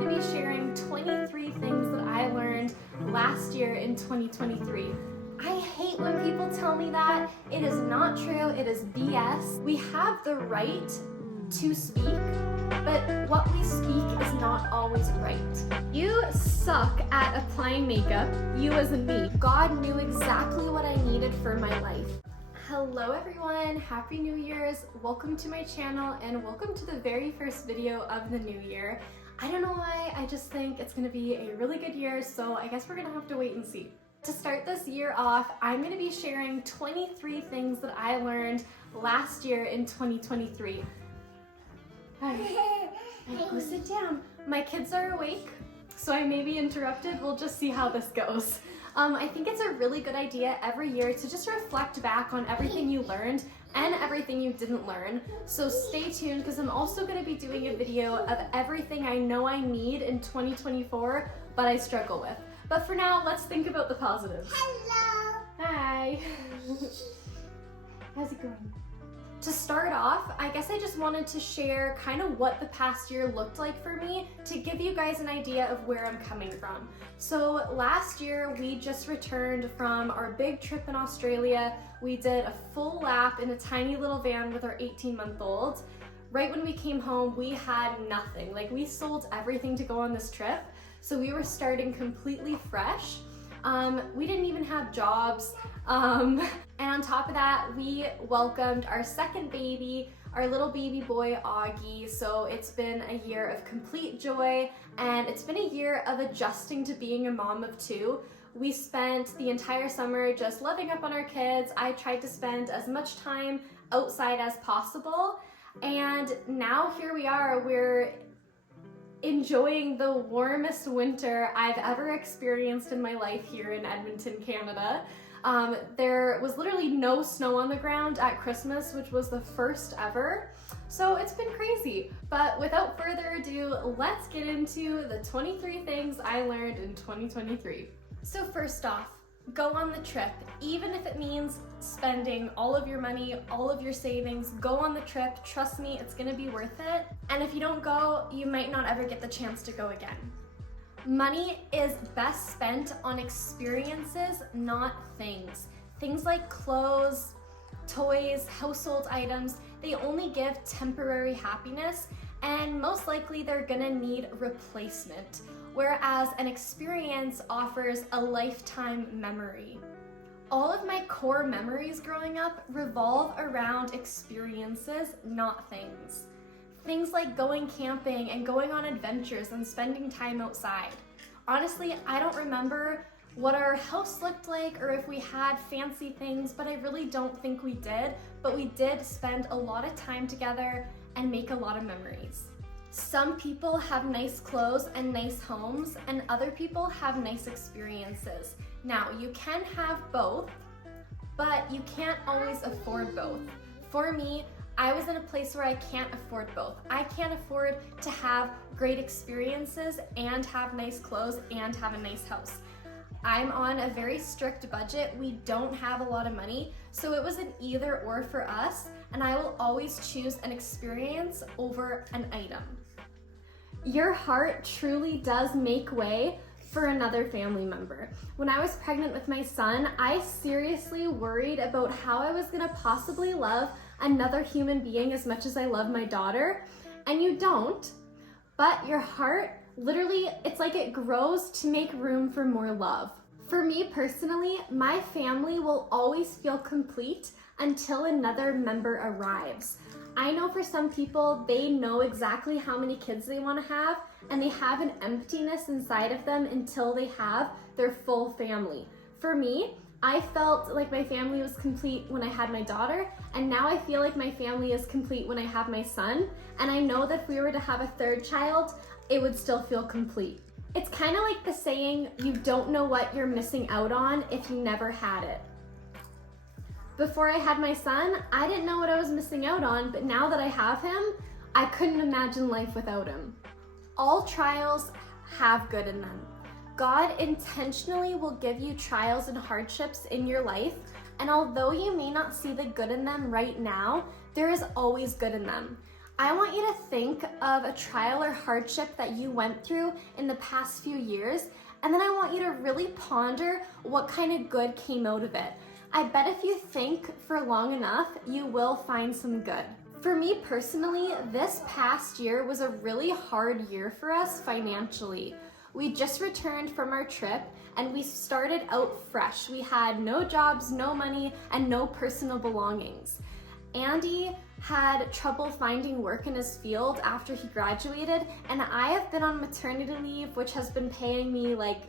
going to be sharing 23 things that I learned last year in 2023. I hate when people tell me that. It is not true. It is BS. We have the right to speak, but what we speak is not always right. You suck at applying makeup, you as in me. God knew exactly what I needed for my life. Hello everyone, Happy New Year's. Welcome to my channel and welcome to the very first video of the new year. I don't know why, I just think it's gonna be a really good year, so I guess we're gonna have to wait and see. To start this year off, I'm gonna be sharing 23 things that I learned last year in 2023. Hi, go sit down. My kids are awake, so I may be interrupted. We'll just see how this goes. I think it's a really good idea every year to just reflect back on everything you learned and everything you didn't learn. So stay tuned because I'm also going to be doing a video of everything I know I need in 2024, but I struggle with. But for now, let's think about the positives. Hello. Hi. How's it going? To start off, I guess I just wanted to share kind of what the past year looked like for me to give you guys an idea of where I'm coming from. So last year, we just returned from our big trip in Australia. We did a full lap in a tiny little van with our 18-month-old. Right when we came home, we had nothing. Like, we sold everything to go on this trip. So we were starting completely fresh. We didn't even have jobs. And on top of that, we welcomed our second baby, our little baby boy, Augie. So it's been a year of complete joy, and it's been a year of adjusting to being a mom of two. We spent the entire summer just loving up on our kids. I tried to spend as much time outside as possible. And now here we are, we're enjoying the warmest winter I've ever experienced in my life here in Edmonton, Canada. There was literally no snow on the ground at Christmas, which was the first ever. So it's been crazy. But without further ado, let's get into the 23 things I learned in 2023. So first off, go on the trip. Even if it means spending all of your money, all of your savings, go on the trip. Trust me, it's gonna be worth it. And if you don't go, you might not ever get the chance to go again. Money is best spent on experiences, not things. Things like clothes, toys, household items, they only give temporary happiness, and most likely they're gonna need replacement, whereas an experience offers a lifetime memory. All of my core memories growing up revolve around experiences, not things. Things like going camping and going on adventures and spending time outside. Honestly, I don't remember what our house looked like or if we had fancy things, but I really don't think we did. But we did spend a lot of time together and make a lot of memories. Some people have nice clothes and nice homes, and other people have nice experiences. Now, you can have both, but you can't always afford both. For me, I was in a place where I can't afford both. I can't afford to have great experiences and have nice clothes and have a nice house. I'm on a very strict budget. We don't have a lot of money, so it was an either or for us, and I will always choose an experience over an item. Your heart truly does make way for another family member. When I was pregnant with my son, I seriously worried about how I was gonna possibly love another human being as much as I love my daughter, and you don't, but your heart, literally, it's like it grows to make room for more love. For me personally, my family will always feel complete until another member arrives. I know for some people, they know exactly how many kids they want to have, and they have an emptiness inside of them until they have their full family. For me, I felt like my family was complete when I had my daughter, and now I feel like my family is complete when I have my son, and I know that if we were to have a third child, it would still feel complete. It's kind of like the saying, you don't know what you're missing out on if you never had it. Before I had my son, I didn't know what I was missing out on, but now that I have him, I couldn't imagine life without him. All trials have good in them. God intentionally will give you trials and hardships in your life, and although you may not see the good in them right now, there is always good in them. I want you to think of a trial or hardship that you went through in the past few years, and then I want you to really ponder what kind of good came out of it. I bet if you think for long enough, you will find some good. For me personally, this past year was a really hard year for us financially. We just returned from our trip and we started out fresh. We had no jobs, no money, and no personal belongings. Andy had trouble finding work in his field after he graduated, and I have been on maternity leave, which has been paying me like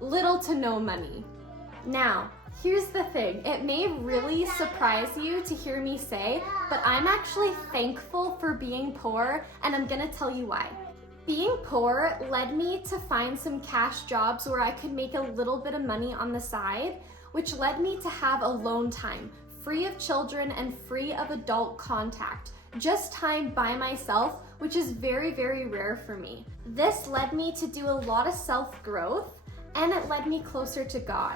little to no money. Now, here's the thing, it may really surprise you to hear me say, but I'm actually thankful for being poor, and I'm gonna tell you why. Being poor led me to find some cash jobs where I could make a little bit of money on the side, which led me to have alone time, free of children and free of adult contact, just time by myself, which is very, very rare for me. This led me to do a lot of self-growth, and it led me closer to God.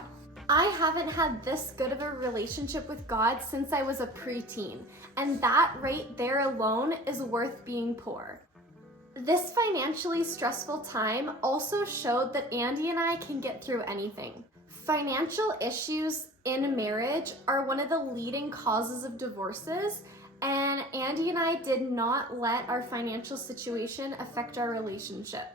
I haven't had this good of a relationship with God since I was a preteen, and that right there alone is worth being poor. This financially stressful time also showed that Andy and I can get through anything. Financial issues in a marriage are one of the leading causes of divorces, and Andy and I did not let our financial situation affect our relationship.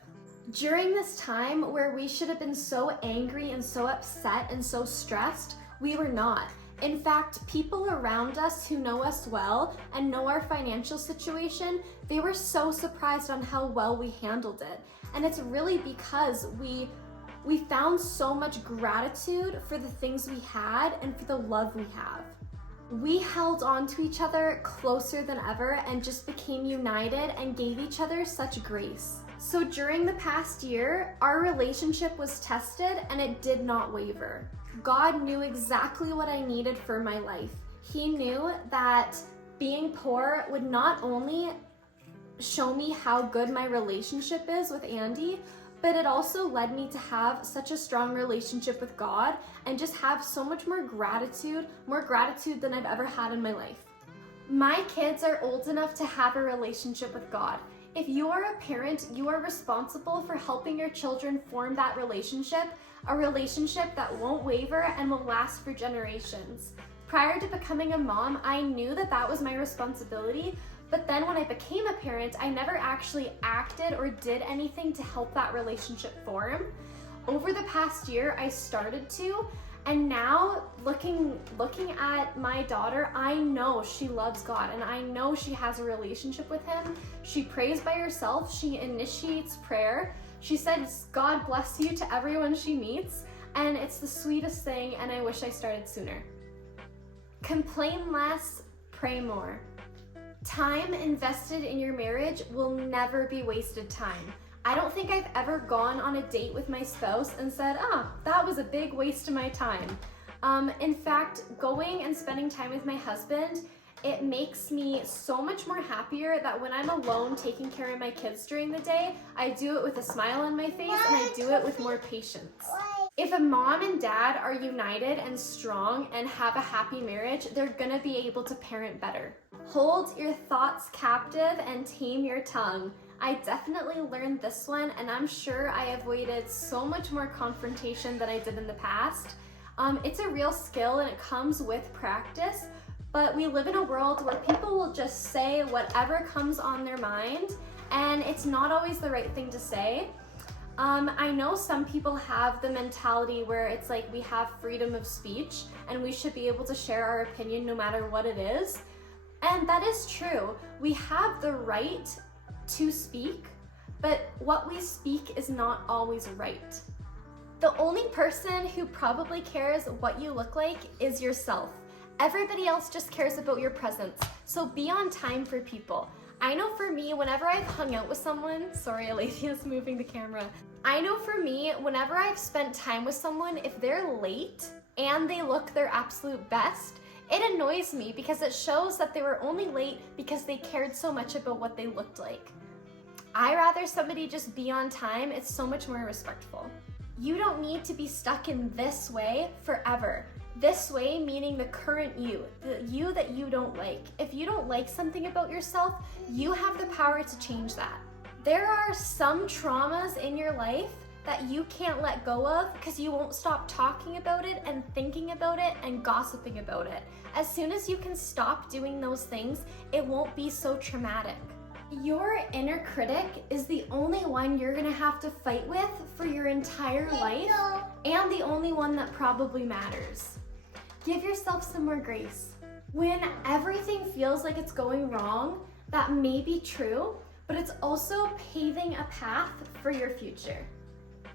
During this time where we should have been so angry and so upset and so stressed, we were not. In fact, people around us who know us well and know our financial situation, they were so surprised on how well we handled it. And it's really because we found so much gratitude for the things we had and for the love we have. We held on to each other closer than ever and just became united and gave each other such grace. So during the past year, our relationship was tested and it did not waver. God knew exactly what I needed for my life. He knew that being poor would not only show me how good my relationship is with Andy, but it also led me to have such a strong relationship with God and just have so much more gratitude than I've ever had in my life. My kids are old enough to have a relationship with God. If you are a parent, you are responsible for helping your children form that relationship, a relationship that won't waver and will last for generations. Prior to becoming a mom, I knew that that was my responsibility, but then when I became a parent, I never actually acted or did anything to help that relationship form. Over the past year, I started to, and now looking at my daughter, I know she loves God and I know she has a relationship with Him. She prays by herself, she initiates prayer. She says, "God bless you" to everyone she meets, and it's the sweetest thing, and I wish I started sooner. Complain less, pray more. Time invested in your marriage will never be wasted time. I don't think I've ever gone on a date with my spouse and said, that was a big waste of my time. In fact, going and spending time with my husband, it makes me so much more happier that when I'm alone taking care of my kids during the day, I do it with a smile on my face and I do it with more patience. If a mom and dad are united and strong and have a happy marriage, they're gonna be able to parent better. Hold your thoughts captive and tame your tongue. I definitely learned this one, and I'm sure I avoided so much more confrontation than I did in the past. It's a real skill and it comes with practice, but we live in a world where people will just say whatever comes on their mind, and it's not always the right thing to say. I know some people have the mentality where it's like we have freedom of speech and we should be able to share our opinion no matter what it is. And that is true. We have the right to speak, but what we speak is not always right. The only person who probably cares what you look like is yourself. Everybody else just cares about your presence, so be on time for people. I know for me, whenever I've hung out with someone, sorry, Alethea is moving the camera. I know for me, whenever I've spent time with someone, if they're late and they look their absolute best, it annoys me because it shows that they were only late because they cared so much about what they looked like. I rather somebody just be on time. It's so much more respectful. You don't need to be stuck in this way forever. This way, meaning the current you, the you that you don't like. If you don't like something about yourself, you have the power to change that. There are some traumas in your life that you can't let go of because you won't stop talking about it and thinking about it and gossiping about it. As soon as you can stop doing those things, it won't be so traumatic. Your inner critic is the only one you're gonna have to fight with for your entire life, and the only one that probably matters. Give yourself some more grace. When everything feels like it's going wrong, that may be true, but it's also paving a path for your future.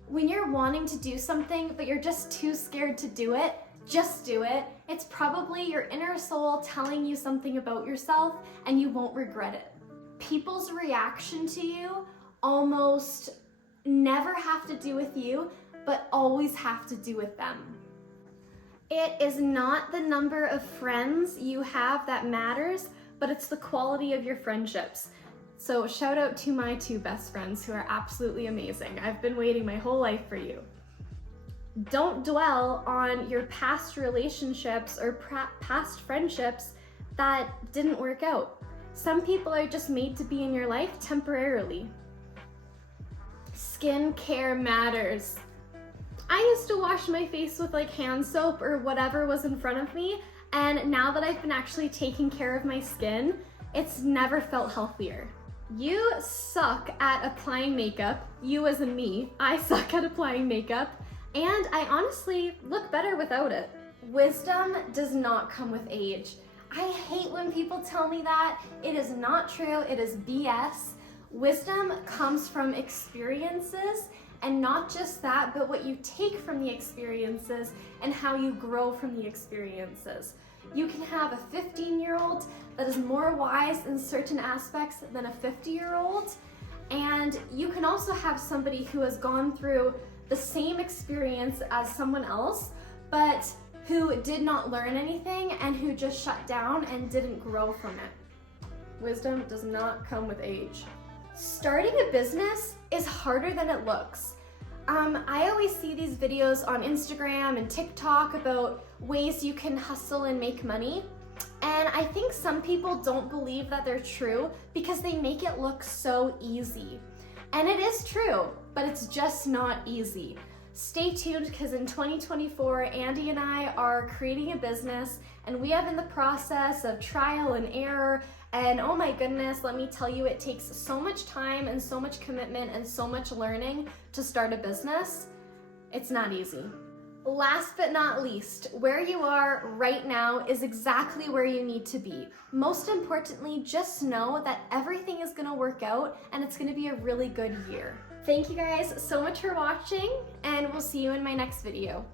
When you're wanting to do something, but you're just too scared to do it, just do it. It's probably your inner soul telling you something about yourself, and you won't regret it. People's reaction to you almost never have to do with you, but always have to do with them. It is not the number of friends you have that matters, but it's the quality of your friendships. So shout out to my 2 best friends who are absolutely amazing. I've been waiting my whole life for you. Don't dwell on your past relationships or past friendships that didn't work out. Some people are just made to be in your life temporarily. Skincare matters. I used to wash my face with like hand soap or whatever was in front of me, and now that I've been actually taking care of my skin, it's never felt healthier. You suck at applying makeup. You as in me, I suck at applying makeup, and I honestly look better without it. Wisdom does not come with age. I hate when people tell me that. It is not true, it is BS. Wisdom comes from experiences, and not just that, but what you take from the experiences and how you grow from the experiences. You can have a 15-year-old that is more wise in certain aspects than a 50-year-old, and you can also have somebody who has gone through the same experience as someone else, but who did not learn anything and who just shut down and didn't grow from it. Wisdom does not come with age. Starting a business is harder than it looks. I always see these videos on Instagram and TikTok about ways you can hustle and make money. And I think some people don't believe that they're true because they make it look so easy. And it is true, but it's just not easy. Stay tuned because in 2024, Andy and I are creating a business, and we have in the process of trial and error. And oh my goodness, let me tell you, it takes so much time and so much commitment and so much learning to start a business. It's not easy. Last but not least, where you are right now is exactly where you need to be. Most importantly, just know that everything is gonna work out and it's gonna be a really good year. Thank you guys so much for watching, and we'll see you in my next video.